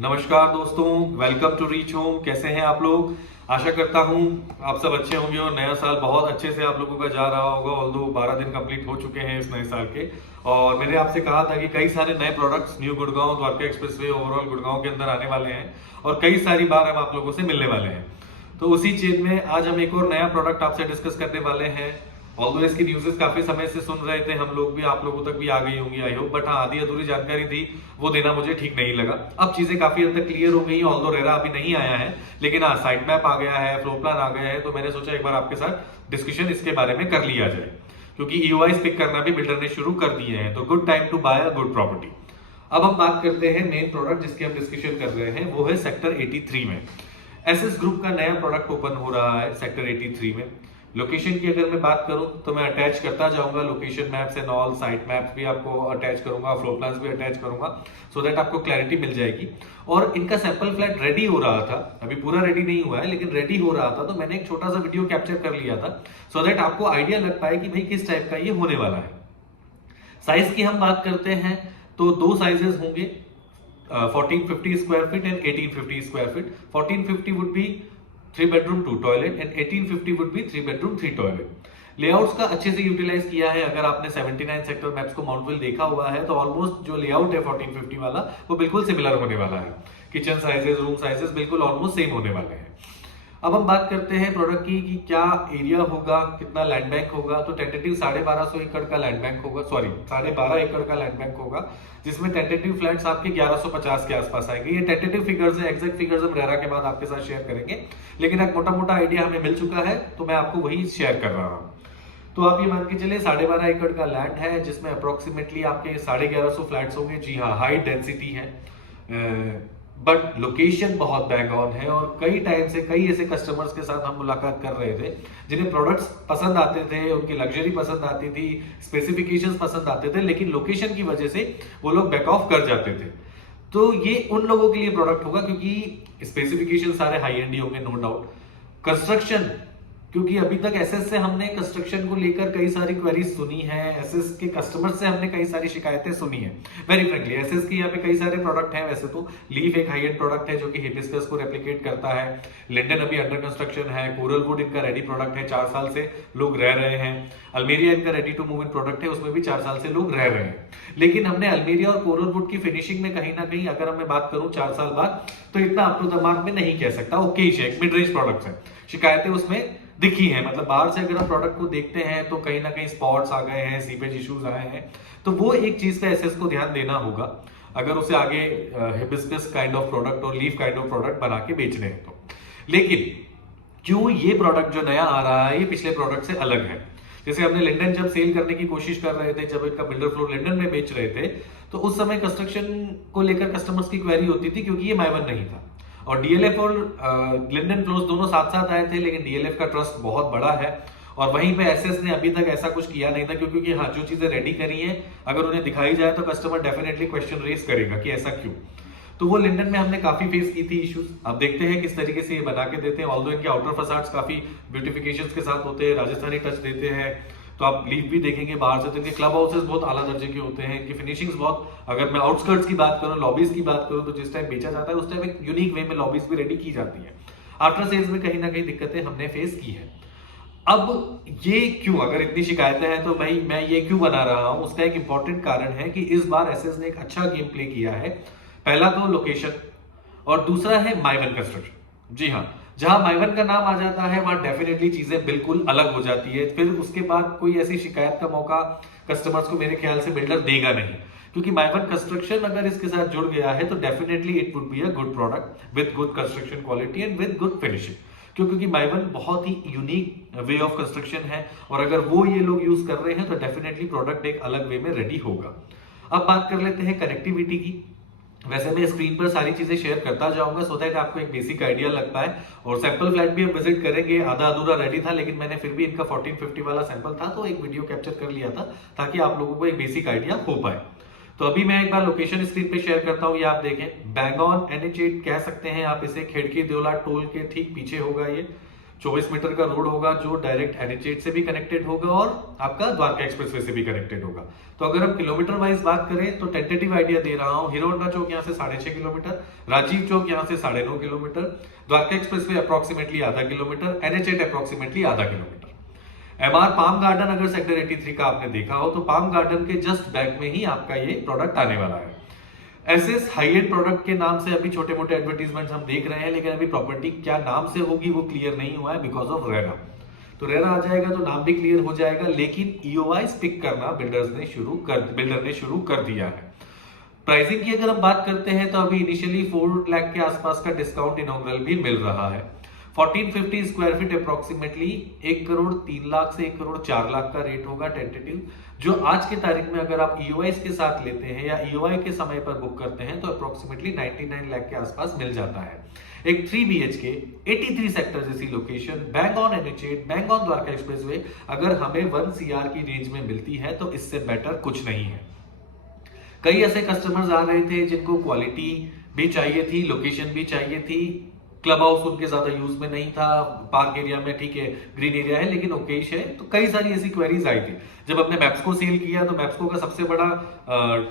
नमस्कार दोस्तों, welcome to reach home. कैसे हैं आप लोग? आशा करता हूं आप सब अच्छे होंगे और नया साल बहुत अच्छे से आप लोगों का जा रहा होगा। ऑल्दो 12 दिन कंप्लीट हो चुके हैं इस नए साल के, और मैंने आपसे कहा था कि कई सारे नए products new Gurgaon Dwarka expressway overall Gurgaon के अंदर आने वाले हैं और कई सारी बार हम आप लोगों से मिलने वाले हैं। तो उसी चेन में आज हम एक और नया प्रोडक्ट आपसे डिस्कस करने वाले हैं। ऑल्दो इसकी न्यूज़ेस काफी समय से सुन रहे थे हम लोग भी, आप लोगों तक भी आ गई होंगी आई होप, बट हाँ आधी अधूरी जानकारी थी वो देना मुझे ठीक नहीं लगा। अब चीजें काफी हद तक क्लियर हो गई। ऑल्दो रेरा अभी नहीं आया है, लेकिन हाँ साइट मैप आ गया है, फ्लोर प्लान आ गया है, तो मैंने सोचा एक बार आपके साथ डिस्कशन इसके बारे में कर लिया जाए, क्योंकि ईओआईज पिक करना भी बिल्डर ने शुरू कर दिए हैं। तो good time to buy a good property. अब हम बात करते हैं मेन प्रोडक्ट जिसकी हम डिस्कशन कर रहे हैं, वो है सेक्टर 83 में। एसएस ग्रुप का नया प्रोडक्ट ओपन हो रहा है सेक्टर 83 में। लोकेशन की अगर मैं बात करूं तो मैं अटैच करता जाऊंगा location maps and all, site maps भी आपको अटैच करूंगा, फ्लोर प्लान्स भी अटैच करूंगा, सो दैट आपको क्लैरिटी मिल जाएगी। और इनका सैंपल फ्लैट रेडी हो रहा था, अभी पूरा रेडी नहीं हुआ है लेकिन रेडी हो रहा था, तो मैंने एक छोटा सा वीडियो कैप्चर कर लिया था सो दैट आपको आइडिया लग पाए कि भाई किस टाइप का ये होने वाला है। साइज की हम बात करते हैं तो दो साइजेस होंगे, 1450 square feet and 1850 square feet. 1450 would be 3 bedroom 2 toilet and 1850 would be 3 bedroom 3 toilet। Layouts का अच्छे से यूटिलाइज किया है। अगर आपने 79 सेक्टर मैप्स को माउंटविल देखा हुआ है तो ऑलमोस्ट जो लेआउट है 1450 वाला वो बिल्कुल सिमिलर होने वाला है। किचन साइजेस, रूम साइजेस बिल्कुल ऑलमोस्ट सेम होने वाले हैं। अब हम बात करते हैं प्रोडक्ट की कि क्या एरिया होगा, कितना लैंड बैंक होगा। तो टेंटेटिव 1250 एकड़ का लैंड बैंक होगा, सॉरी 12.5 एकड़ का लैंड बैंक होगा, जिसमें टेंटेटिव फ्लैट्स आपके 1150 के आसपास आएंगे। ये टेंटेटिव फिगर्स है, एग्जैक्ट फिगर्स हम रेरा के बाद आपके साथ शेयर करेंगे, लेकिन एक मोटा मोटा आइडिया हमें मिल चुका है तो मैं आपको वही शेयर कर रहा हूँ। तो आप ये मान के चलिए 12.5 एकड़ का लैंड है, जिसमें अप्रोक्सीमेटली आपके 1150 फ्लैट्स होंगे। जी हाँ, हाई डेंसिटी है, बट लोकेशन बहुत बैंग ऑन है। और कई टाइम से कई ऐसे कस्टमर्स के साथ हम मुलाकात कर रहे थे जिन्हें प्रोडक्ट्स पसंद आते थे, उनकी लग्जरी पसंद आती थी, स्पेसिफिकेशंस पसंद आते थे, लेकिन लोकेशन की वजह से वो लोग बैक ऑफ कर जाते थे। तो ये उन लोगों के लिए प्रोडक्ट होगा, क्योंकि स्पेसिफिकेशन सारे हाई एंड ही होंगे, नो डाउट। कंस्ट्रक्शन, क्योंकि अभी तक एसएस से हमने कंस्ट्रक्शन को लेकर कई सारी क्वेरीज सुनी है, एसएस के कस्टमर से हमने कई सारी शिकायतें सुनी है। वेरी फ्रेंकली एसएस के यहाँ पे कई सारे प्रोडक्ट हैं। वैसे तो लीफ एक हाई एंड प्रोडक्ट है जो कि हिबिस्कस को रेप्लिकेट करता है। लिंडन अभी अंडर कंस्ट्रक्शन है। कोरल वुड इनका रेडी प्रोडक्ट है, 4 साल से लोग रह रहे हैं। अल्मेरिया इनका ready to move in product है, उसमें भी 4 साल से लोग रह रहे हैं। लेकिन हमने अल्मेरिया और कोरल वुड की फिनिशिंग में कहीं ना कहीं, अगर मैं बात करूं 4 साल बाद, तो इतना अप टू द मार्क में नहीं कह सकता। ओके, मिड रेंज प्रोडक्ट्स है, शिकायतें उसमें दिखी है। मतलब बाहर से अगर हम प्रोडक्ट को देखते हैं तो कहीं ना कहीं स्पॉट्स आ गए हैं, सीपेज इश्यूज आए हैं, तो वो एक चीज का एसएस को ध्यान देना होगा अगर उसे आगे हिबिस्कस काइंड ऑफ प्रोडक्ट और लीफ काइंड ऑफ प्रोडक्ट बना के बेच रहे हैं तो। लेकिन क्यों ये प्रोडक्ट जो नया आ रहा है ये पिछले प्रोडक्ट से अलग है। जैसे हमने लिंडन जब सेल करने की कोशिश कर रहे थे, जब इनका बिल्डर फ्लोर लिंडन में बेच रहे थे, तो उस समय कंस्ट्रक्शन को लेकर कस्टमर्स की क्वेरी होती थी, क्योंकि ये माइवन नहीं था। और डीएलएफ और लिंडन क्लोज दोनों साथ साथ आए थे, लेकिन डीएलएफ का ट्रस्ट बहुत बड़ा है और वहीं पे एसएस ने अभी तक ऐसा कुछ किया नहीं था, क्योंकि हाँ जो चीजें रेडी करी हैं अगर उन्हें दिखाई जाए तो कस्टमर डेफिनेटली क्वेश्चन रेज करेगा कि ऐसा क्यों। तो वो लिंडन में हमने काफी फेस की थी इश्यूज। अब देखते हैं किस तरीके से ये बना के देते हैं। ऑल्दो इनके आउटर फसाड्स काफी ब्यूटिफिकेशंस के साथ होते हैं, राजस्थानी टच देते हैं, तो आप लीफ भी देखेंगे बाहर से तो इनके क्लब हाउसेस बहुत आला दर्जे के होते हैं, इनकी फिनिशिंग्स बहुत, अगर मैं आउटस्कर्ट्स की बात करूं, लॉबीज की बात करूं, तो जिस टाइम बेचा जाता है उस टाइम एक यूनिक वे में लॉबीज भी रेडी की जाती है। आफ्टर सेल्स में कहीं ना कहीं दिक्कतें हमने फेस की है। अब ये क्यों, अगर इतनी शिकायतें हैं तो भाई मैं ये क्यों बना रहा हूं, उसका एक इंपॉर्टेंट कारण है कि इस बार एसएस ने एक अच्छा गेम प्ले किया है। पहला तो लोकेशन, और दूसरा है माइवन कंस्ट्रक्शन। जी हाँ, जहां माइवन का नाम आ जाता है वहां डेफिनेटली चीजें बिल्कुल अलग हो जाती है। फिर उसके बाद कोई ऐसी शिकायत का मौका कस्टमर्स को मेरे ख्याल से बिल्डर देगा नहीं, क्योंकि माइवन कंस्ट्रक्शन अगर इसके साथ जुड़ गया है तो definitely it would be a good product with good construction quality and with good finishing. क्योंकि माइवन बहुत ही यूनिक वे ऑफ कंस्ट्रक्शन है और अगर वो ये लोग यूज कर रहे हैं तो डेफिनेटली प्रोडक्ट एक अलग वे में रेडी होगा। अब बात कर लेते हैं कनेक्टिविटी की। वैसे मैं स्क्रीन पर सारी चीजें शेयर करता जाऊंगा सो दैट आपको एक बेसिक आइडिया लग पाए, और सैंपल फ्लैट भी हम विजिट करेंगे। आधा अधूरा रेडी था, लेकिन मैंने फिर भी इनका 1450 वाला सैंपल था तो एक वीडियो कैप्चर कर लिया था ताकि आप लोगों को एक बेसिक आइडिया हो पाए। तो अभी मैं एक बार लोकेशन स्क्रीन पे शेयर करता हूँ, ये आप देखें, बैंगॉन NH8 कह सकते हैं आप इसे, खिड़की देवला टोल के ठीक पीछे होगा ये। 24 मीटर का रोड होगा जो डायरेक्ट एनएच8 से भी कनेक्टेड होगा और आपका द्वारका एक्सप्रेसवे से भी कनेक्टेड होगा। तो अगर हम किलोमीटर वाइज बात करें तो टेंटेटिव आइडिया दे रहा हूं, हीरो होंडा चौक यहाँ से 6.5 किलोमीटर, राजीव चौक यहाँ से 9.5 किलोमीटर, द्वारका एक्सप्रेसवे अप्रोक्सीमेटली आधा किलोमीटर, एनएच8 अप्रोक्सीमेटली आधा किलोमीटर। एमआर पाम गार्डन अगर सेक्टर 83 का आपने देखा हो तो पाम गार्डन के जस्ट बैक में ही आपका ये प्रोडक्ट आने वाला है। एसएस हाई एंड प्रोडक्ट के नाम से अभी छोटे मोटे एडवर्टीजमेंट हम देख रहे हैं, लेकिन अभी प्रॉपर्टी क्या नाम से होगी वो क्लियर नहीं हुआ है बिकॉज ऑफ रेरा। तो रेरा आ जाएगा तो नाम भी क्लियर हो जाएगा, लेकिन ईओआईस पिक करना बिल्डर ने शुरू कर दिया है। प्राइसिंग की अगर हम बात करते हैं तो अभी इनिशियली 4 लाख के आसपास का डिस्काउंट इनॉग्रल भी मिल रहा है। 1450 square feet approximately 1 crore 3 lakh से 1 करोड़ 4 लाख का रेट होगा टेंटेटिव, जो आज के तारीख में अगर आप ईओआईस के साथ लेते हैं या ईओआई के समय पर बुक करते हैं तो अप्रोक्सीमेटली 99 लाख के आसपास मिल जाता है। एक 3 BHK 83 सेक्टर जैसी लोकेशन, बैंक ऑन एनएच8, बैंक ऑन द्वारका एक्सप्रेसवे अगर हमें 1 CR की रेंज में मिलती है तो इससे बेटर कुछ नहीं है। कई ऐसे कस्टमर्स आ रहे थे जिनको क्वालिटी भी चाहिए थी, लोकेशन भी चाहिए थी, क्लब हाउस उनके ज्यादा यूज में नहीं था, पार्क एरिया में ठीक है, ग्रीन एरिया है लेकिन ओकेश है, तो कई सारी ऐसी क्वेरीज आई थी। जब हमने मैप्स को सेल किया तो मैप्स को का सबसे बड़ा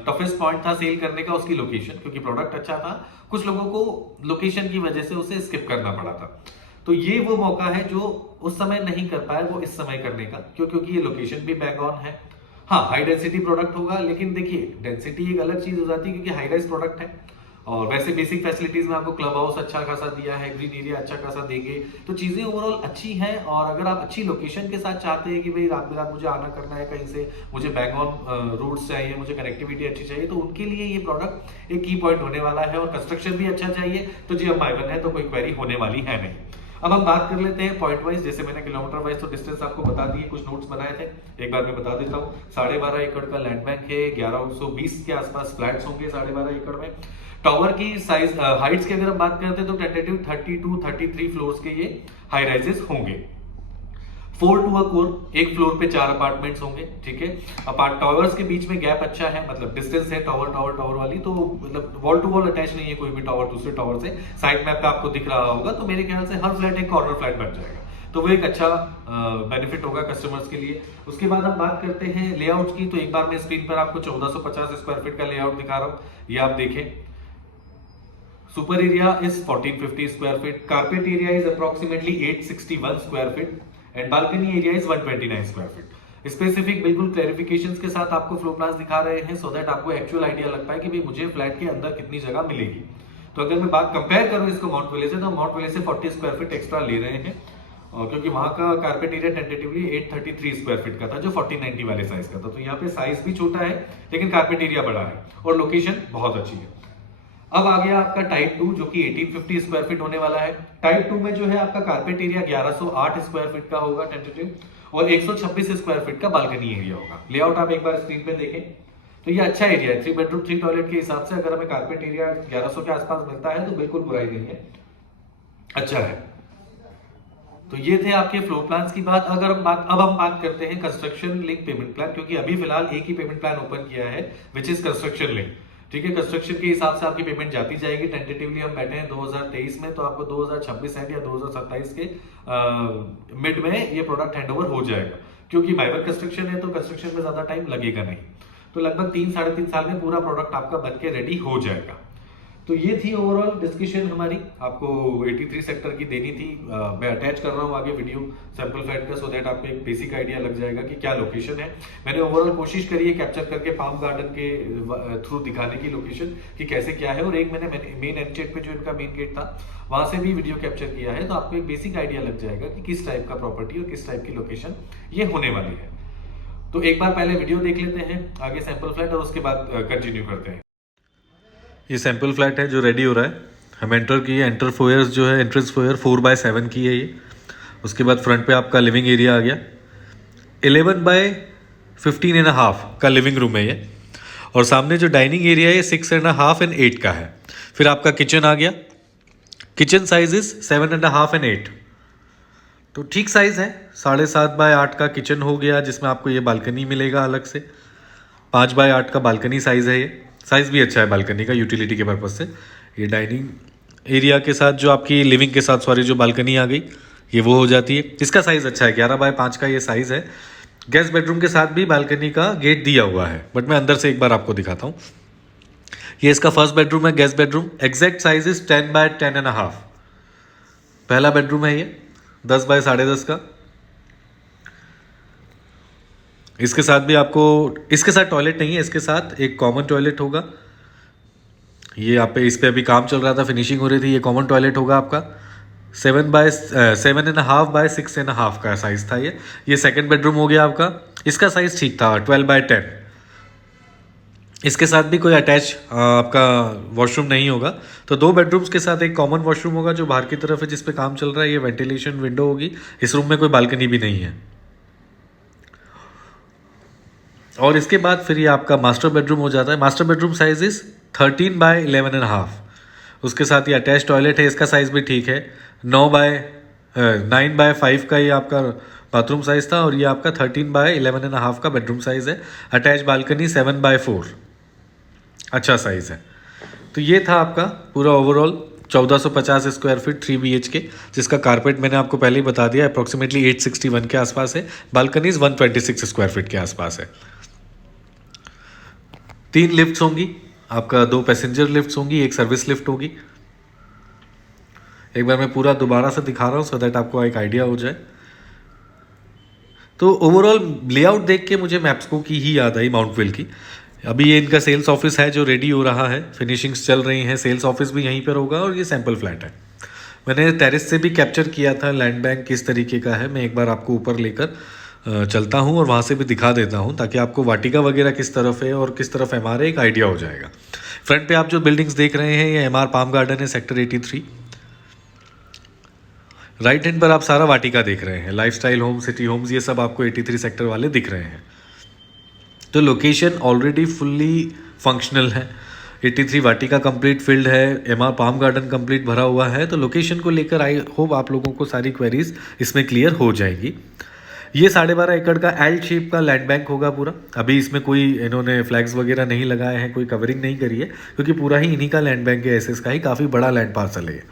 टफेस्ट पॉइंट था सेल करने का उसकी लोकेशन, क्योंकि प्रोडक्ट अच्छा था, कुछ लोगों को लोकेशन की वजह से उसे स्किप करना पड़ा था। तो ये वो मौका है जो उस समय नहीं कर पाए वो इस समय करने का, क्योंकि ये लोकेशन भी बैक ऑन है। हाँ, हाई डेंसिटी प्रोडक्ट होगा, लेकिन देखिए डेंसिटी एक अलग चीज हो जाती है क्योंकि हाई राइज प्रोडक्ट है और वैसे बेसिक फैसिलिटीज में आपको क्लब हाउस अच्छा खासा दिया है, ग्रीन एरिया अच्छा खासा देंगे, तो चीजें ओवरऑल अच्छी हैं। और अगर आप अच्छी लोकेशन के साथ चाहते हैं कि भाई रात बिरात मुझे आना करना है कहीं से, मुझे बैंक ऑन रोड्स चाहिए, मुझे कनेक्टिविटी अच्छी चाहिए, तो उनके लिए ये प्रोडक्ट एक की पॉइंट होने वाला है। और कंस्ट्रक्शन भी अच्छा चाहिए तो GM-I1 है तो कोई क्वेरी होने वाली है नहीं। अब हम बात कर लेते हैं पॉइंट वाइज, जैसे मैंने किलोमीटर वाइज तो डिस्टेंस आपको बता दिए, कुछ नोट्स बनाए थे, एक बार मैं बता देता हूँ। 12.5 एकड़ का लैंड बैंक है, 1120 के आसपास फ्लैट्स होंगे 12.5 एकड़ में। टावर की साइज हाइट्स की अगर हम बात करते हैं तो टेंटेटिव 32-33 फ्लोर्स के ये हाई राइजेस होंगे। 4 to a core, एक फ्लोर पे 4 अपार्टमेंट्स होंगे, ठीक है। अपार्ट टावर्स के बीच में गैप अच्छा है, मतलब डिस्टेंस है टावर वाली, तो मतलब वॉल टू वॉल अटैच नहीं है कोई भी टावर दूसरे टावर से। साइड मैप पे आपको दिख रहा होगा, तो मेरे ख्याल से हर फ्लैट एक कॉर्नर फ्लैट बन जाएगा, तो वो एक अच्छा बेनिफिट होगा कस्टमर्स के लिए। उसके बाद हम बात करते हैं लेआउट की, तो एक बार मैं स्क्रीन पर आपको 1450 स्क्वायर फीट का लेआउट दिखा रहा हूँ, ये आप देखें। Super area is 1450 square feet, carpet area is approximately 861 square feet and balcony area is 129 square feet. Specific बिल्कुल क्लैरिफिकेशंस के साथ आपको फ्लोर प्लान्स दिखा रहे हैं सो दैट आपको एक्चुअल आइडिया लग पाए कि भाई मुझे फ्लैट के अंदर कितनी जगह मिलेगी। तो अगर मैं बात कंपेयर करूं इसको माउंट वेले से, तो माउंट वेले से 40 स्क्वायर फीट एक्स्ट्रा ले रहे हैं, और क्योंकि वहां का carpet area tentatively 833 square feet का था जो 1490 वाले साइज का था, तो यहाँ पे साइज भी छोटा है लेकिन कारपेट एरिया बड़ा है और लोकेशन बहुत अच्छी है। अब आ गया आपका टाइप 2 जो कि 1850 स्क्वायर फीट होने वाला है। टाइप 2 में जो है आपका कारपेट एरिया 1108 स्क्वायर फीट का होगा टेंटेटिव, और 126 स्क्वायर फीट का बालकनी एरिया होगा। लेआउट आप एक बार स्क्रीन पे देखें तो ये अच्छा एरिया है, 3 बेडरूम 3 टॉयलेट के हिसाब से अगर हमें कारपेट एरिया 1100 के आसपास मिलता है तो बिल्कुल बुराई नहीं है, अच्छा है। तो ये थे आपके फ्लोर प्लान्स की बात। अब हम बात करते हैं कंस्ट्रक्शन लिंक पेमेंट प्लान, क्योंकि अभी फिलहाल एक ही पेमेंट प्लान ओपन किया है विच इज कंस्ट्रक्शन लिंक, ठीक है। कंस्ट्रक्शन के हिसाब से आपकी पेमेंट जाती जाएगी। टेंटेटिवली हम बैठे हैं 2023 में, तो आपको 2026 एंड या 2027 के मिड में ये प्रोडक्ट हैंडओवर हो जाएगा, क्योंकि माइवर कंस्ट्रक्शन है तो कंस्ट्रक्शन में ज्यादा टाइम लगेगा नहीं, तो लगभग 3-3.5 साल में पूरा प्रोडक्ट आपका बन के रेडी हो जाएगा। तो ये थी ओवरऑल डिस्कशन हमारी, आपको 83 सेक्टर की देनी थी। मैं अटैच कर रहा हूँ आगे वीडियो सैंपल फ्लैट का, सो दैट आपको एक बेसिक आइडिया लग जाएगा कि क्या लोकेशन है। मैंने ओवरऑल कोशिश करी है कैप्चर करके पाम गार्डन के थ्रू दिखाने की लोकेशन कि कैसे क्या है, और एक मैंने मेन एनएच8 पे जो इनका मेन गेट था वहां से भी वीडियो कैप्चर किया है, तो आपको एक बेसिक आइडिया लग जाएगा कि किस टाइप का प्रॉपर्टी और किस टाइप की लोकेशन ये होने वाली है। तो एक बार पहले वीडियो देख लेते हैं आगे सैंपल फ्लैट, और उसके बाद कंटिन्यू करते हैं। ये सैंपल फ्लैट है जो रेडी हो रहा है। हम एंटर किए, एंटर फोयर्स जो है, एंट्रेंस फोयर 4/7 की है ये। उसके बाद फ्रंट पे आपका लिविंग एरिया आ गया, 11/15.5 का लिविंग रूम है ये, और सामने जो डाइनिंग एरिया है 6.5 एंड 8 का है। फिर आपका किचन आ गया, किचन साइज इज 7.5 एंड 8, तो ठीक साइज है। 7.5/8 का किचन हो गया, जिसमें आपको ये बालकनी मिलेगा अलग से। 5/8 का बालकनी साइज है, ये साइज भी अच्छा है बालकनी का यूटिलिटी के पर्पज से। ये डाइनिंग एरिया के साथ जो आपकी लिविंग के साथ जो बालकनी आ गई, ये वो हो जाती है। इसका साइज़ अच्छा है, 11x5 का ये साइज़ है। गेस्ट बेडरूम के साथ भी बालकनी का गेट दिया हुआ है, बट मैं अंदर से एक बार आपको दिखाता हूँ। ये इसका फर्स्ट बेडरूम है, guest bedroom. Exact size is 10x10.5। पहला बेडरूम है ये 10x10.5 का। इसके साथ भी आपको, इसके साथ टॉयलेट नहीं है, इसके साथ एक कॉमन टॉयलेट होगा। ये आप पे, इस पे अभी काम चल रहा था, फिनिशिंग हो रही थी। ये कॉमन टॉयलेट होगा आपका। 7.5x6.5 का साइज था ये सेकंड बेडरूम हो गया आपका। इसका साइज ठीक था 12x10। इसके साथ भी कोई अटैच आपका वॉशरूम नहीं होगा। तो 2 बेडरूम्स के साथ एक कॉमन वॉशरूम होगा जो बाहर की तरफ है, जिस पे काम चल रहा है। ये वेंटिलेशन विंडो होगी। इस रूम में कोई बालकनी भी नहीं है। और इसके बाद फिर ये आपका मास्टर बेडरूम हो जाता है। Master bedroom size is 13x11.5। उसके साथ ये अटैच टॉयलेट है, इसका साइज भी ठीक है। 9x5 का ये आपका बाथरूम साइज था, और ये आपका 13x11.5 का बेडरूम साइज है। अटैच बालकनी 7x4, अच्छा साइज है। तो ये था आपका पूरा ओवरऑल 1450 स्क्वायर फीट 3 BHK, जिसका कारपेट मैंने आपको पहले ही बता दिया अप्रॉक्सीमेटली 861 के आसपास है। बालकनीज 126 स्क्वायर फीट के आसपास है। 3 लिफ्ट्स होंगी आपका, 2 पैसेंजर लिफ्ट्स होंगी, 1 सर्विस लिफ्ट होगी। एक बार मैं पूरा दोबारा से दिखा रहा हूँ सो दैट आपको एक आइडिया हो जाए। तो ओवरऑल लेआउट देख के मुझे मैप्सको की ही याद आई, माउंटविल की। अभी ये इनका सेल्स ऑफिस है जो रेडी हो रहा है, फिनिशिंग्स चल रही हैं। सेल्स ऑफिस भी यहीं पर होगा, और ये सैंपल फ्लैट है। मैंने टेरेस से भी कैप्चर किया था लैंड बैंक किस तरीके का है। मैं एक बार आपको ऊपर लेकर चलता हूँ और वहाँ से भी दिखा देता हूँ, ताकि आपको वाटिका वगैरह किस तरफ है और किस तरफ MR है एक आइडिया हो जाएगा। फ्रंट पे आप जो बिल्डिंग्स देख रहे हैं ये MR पाम गार्डन है, सेक्टर 83। राइट हैंड पर आप सारा वाटिका देख रहे हैं, लाइफस्टाइल होम, सिटी होम्स, ये सब आपको 83 सेक्टर वाले दिख रहे हैं। तो लोकेशन ऑलरेडी फुल्ली फंक्शनल है। 83 वाटिका कंप्लीट फील्ड है, MR पाम गार्डन कंप्लीट भरा हुआ है। तो लोकेशन को लेकर आई होप आप लोगों को सारी क्वेरीज इसमें क्लियर हो जाएगी। ये 12.5 एकड़ का एल शेप का लैंड बैंक होगा पूरा। अभी इसमें कोई इन्होंने फ्लैग्स वगैरह नहीं लगाए हैं, कोई कवरिंग नहीं करी है, क्योंकि पूरा ही इन्हीं का लैंड बैंक है, एसएस का ही काफ़ी बड़ा लैंड पार्सल है।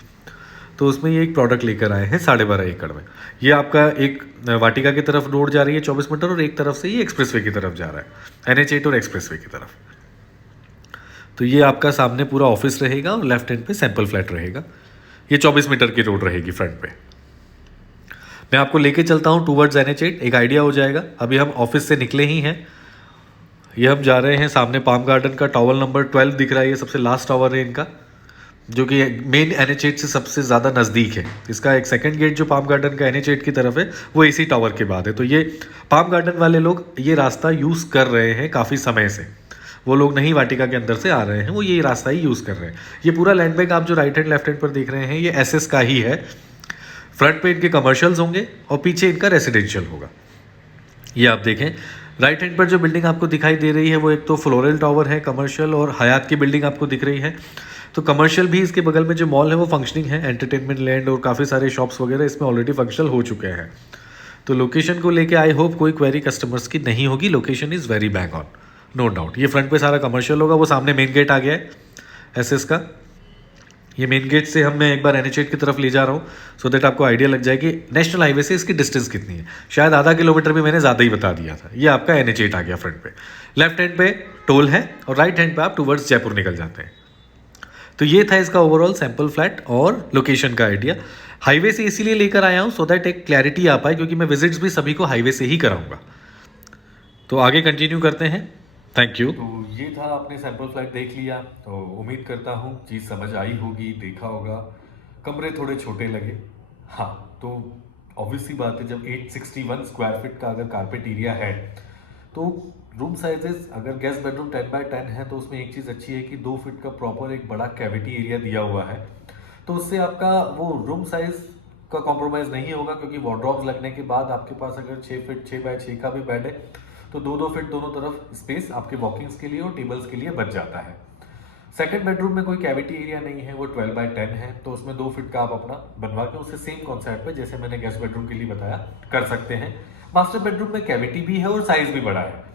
तो उसमें ये एक प्रोडक्ट लेकर आए हैं 12.5 एकड़ में। ये आपका एक वाटिका की तरफ रोड जा रही है 24 मीटर, और एक तरफ से ये एक्सप्रेसवे की तरफ जा रहा है, NH8 और एक्सप्रेसवे की तरफ। तो ये आपका सामने पूरा ऑफिस रहेगा, और लेफ्ट हैंड पे सैंपल फ्लैट रहेगा। ये 24 मीटर की रोड रहेगी फ्रंट पे। मैं आपको लेके चलता हूँ टूवर्ड्स NH8, एक आइडिया हो जाएगा। अभी हम ऑफिस से निकले ही हैं। ये हम जा रहे हैं, सामने पाम गार्डन का टावर नंबर 12 दिख रहा है। ये सबसे लास्ट टावर है इनका, जो कि मेन NH8 से सबसे ज़्यादा नज़दीक है। इसका एक सेकंड गेट जो पाम गार्डन का NH8 की तरफ है, वो इसी टावर के बाद है। तो ये पाम गार्डन वाले लोग ये रास्ता यूज़ कर रहे हैं काफ़ी समय से। वो लोग नहीं वाटिका के अंदर से आ रहे हैं, वो ये रास्ता ही यूज़ कर रहे हैं। ये पूरा लैंड बैंक आप जो राइट हैंड लेफ्ट हैंड पर देख रहे हैं, ये एसएस का ही है। फ्रंट पे इनके कमर्शियल्स होंगे, और पीछे इनका रेसिडेंशियल होगा। ये आप देखें, राइट हैंड पर जो बिल्डिंग आपको दिखाई दे रही है, वो एक तो फ्लोरल टावर है कमर्शियल, और हयात की बिल्डिंग आपको दिख रही है। तो कमर्शियल भी, इसके बगल में जो मॉल है वो फंक्शनिंग है, एंटरटेनमेंट लैंड और काफ़ी सारे शॉप्स वगैरह इसमें ऑलरेडी फंक्शनल हो चुके हैं। तो लोकेशन को लेके आई होप कोई क्वेरी कस्टमर्स की नहीं होगी। Location is very bang on, no doubt. ये फ्रंट पे सारा कमर्शियल होगा। वो सामने मेन गेट आ गया है एसएस का। ये मेन गेट से मैं एक बार NH8 की तरफ ले जा रहा हूँ, सो दैट आपको आइडिया लग जाए कि नेशनल हाईवे से इसकी डिस्टेंस कितनी है। शायद आधा किलोमीटर भी मैंने ज़्यादा ही बता दिया था। ये आपका NH8 आ गया फ्रंट पे। लेफ्ट हैंड पे टोल है, और राइट हैंड पे आप टूवर्ड्स जयपुर निकल जाते हैं। तो ये था इसका ओवरऑल सैंपल फ्लैट और लोकेशन का आइडिया। हाईवे से इसीलिए लेकर आया हूँ सो दैट एक क्लैरिटी आ पाए, क्योंकि मैं विजिट्स भी सभी को हाईवे से ही कराऊंगा। तो आगे कंटिन्यू करते हैं। Thank you. तो ये था, आपने सैंपल फ्लैट देख लिया, तो उम्मीद करता हूँ चीज़ समझ आई होगी, देखा होगा। कमरे थोड़े छोटे लगे, हाँ, तो ऑब्वियसली बात है, जब 861 स्क्वायर फीट का अगर कारपेट एरिया है, तो रूम साइजेस अगर गेस्ट बेडरूम 10x10 है, तो उसमें एक चीज़ अच्छी है कि 2 फीट का प्रॉपर एक बड़ा कैविटी एरिया दिया हुआ है। तो उससे आपका वो रूम साइज का कॉम्प्रोमाइज़ नहीं होगा, क्योंकि वार्डरोब्स लगने के बाद आपके पास अगर 6 फीट 6x6 का भी बेड है, तो 2-2 फीट दोनों तरफ स्पेस आपके वॉकिंग्स के लिए और टेबल्स के लिए बच जाता है। सेकंड बेडरूम में कोई कैविटी एरिया नहीं है, वो 12x10 है, तो उसमें 2 फीट का आप अपना बनवा के उसे सेम कॉन्सेप्ट पे, जैसे मैंने गेस्ट बेडरूम के लिए बताया, कर सकते हैं। मास्टर बेडरूम में कैविटी भी है और साइज भी बड़ा है,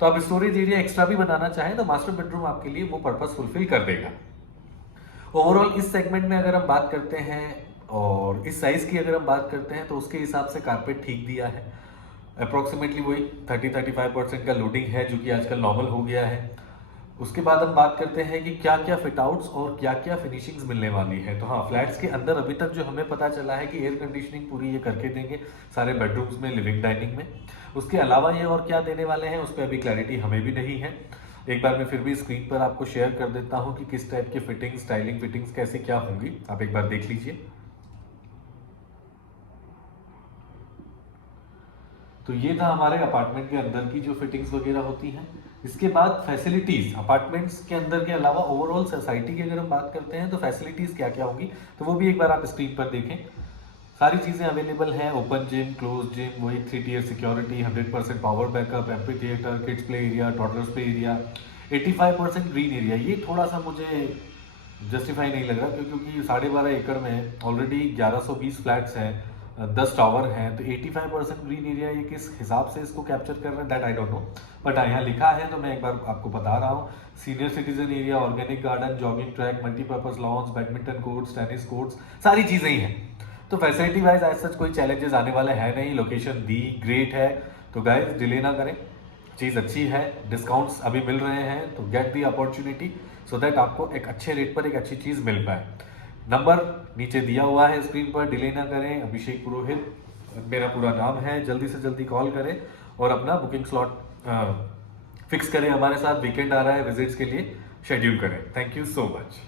तो आप स्टोरेज एरिया एक्स्ट्रा भी बनाना चाहें तो मास्टर बेडरूम आपके लिए वो पर्पस फुलफिल कर देगा। ओवरऑल इस सेगमेंट में अगर हम बात करते हैं और इस साइज़ की अगर हम बात करते हैं तो उसके हिसाब से कारपेट ठीक दिया है। अप्रॉक्सीमेटली वही 30-35% का लोडिंग है, जो कि आजकल नॉर्मल हो गया है। उसके बाद हम बात करते हैं कि क्या क्या फिट आउट्स और क्या क्या फिनिशिंग्स मिलने वाली है। तो हाँ, फ्लैट्स के अंदर अभी तक जो हमें पता चला है कि एयर कंडीशनिंग पूरी ये करके देंगे सारे बेडरूम्स में, लिविंग डाइनिंग में। उसके अलावा ये और क्या देने वाले हैं उस पर अभी क्लैरिटी हमें भी नहीं है। एक बार मैं फिर भी स्क्रीन पर आपको शेयर कर देता हूँ कि किस टाइप की फिटिंग्स, स्टाइलिंग फिटिंग्स कैसे क्या होंगी, आप एक बार देख लीजिए। तो ये था हमारे अपार्टमेंट के अंदर की जो फिटिंग्स वगैरह होती हैं। इसके बाद फैसिलिटीज, अपार्टमेंट्स के अंदर के अलावा ओवरऑल सोसाइटी की अगर हम बात करते हैं तो फैसिलिटीज क्या क्या होंगी, तो वो भी एक बार आप स्क्रीन पर देखें। सारी चीज़ें अवेलेबल हैं, ओपन जिम, क्लोज जिम, वही 3 tier security, 100% power backup, amphitheatre, kids play area, toddlers play area, 85% green area. ये थोड़ा सा मुझे जस्टिफाई नहीं लग रहा, क्योंकि 12.5 एकड़ में ऑलरेडी 1120 फ्लैट्स हैं, 10 टावर हैं, तो 85% ग्रीन एरिया ये किस हिसाब से इसको कैप्चर कर रहे हैं, that I don't know. But यहाँ लिखा है तो मैं एक बार आपको बता रहा हूँ। Senior citizen area, organic garden, jogging track, multipurpose lawns, badminton courts, tennis courts, सारी चीज़ें ही हैं। तो फैसिलिटी वाइज एज सच कोई चैलेंजेस आने वाले हैं नहीं। लोकेशन दी ग्रेट है, तो गाइस डिले ना करें, चीज़ अच्छी है, डिस्काउंट्स अभी मिल रहे हैं, तो get the opportunity so that आपको एक अच्छे रेट पर एक अच्छी चीज़ मिल पाए। नंबर नीचे दिया हुआ है स्क्रीन पर, डिले ना करें। अभिषेक पुरोहित मेरा पूरा नाम है। जल्दी से जल्दी कॉल करें और अपना बुकिंग स्लॉट फिक्स करें हमारे साथ। वीकेंड आ रहा है, विजिट्स के लिए शेड्यूल करें। Thank you so much.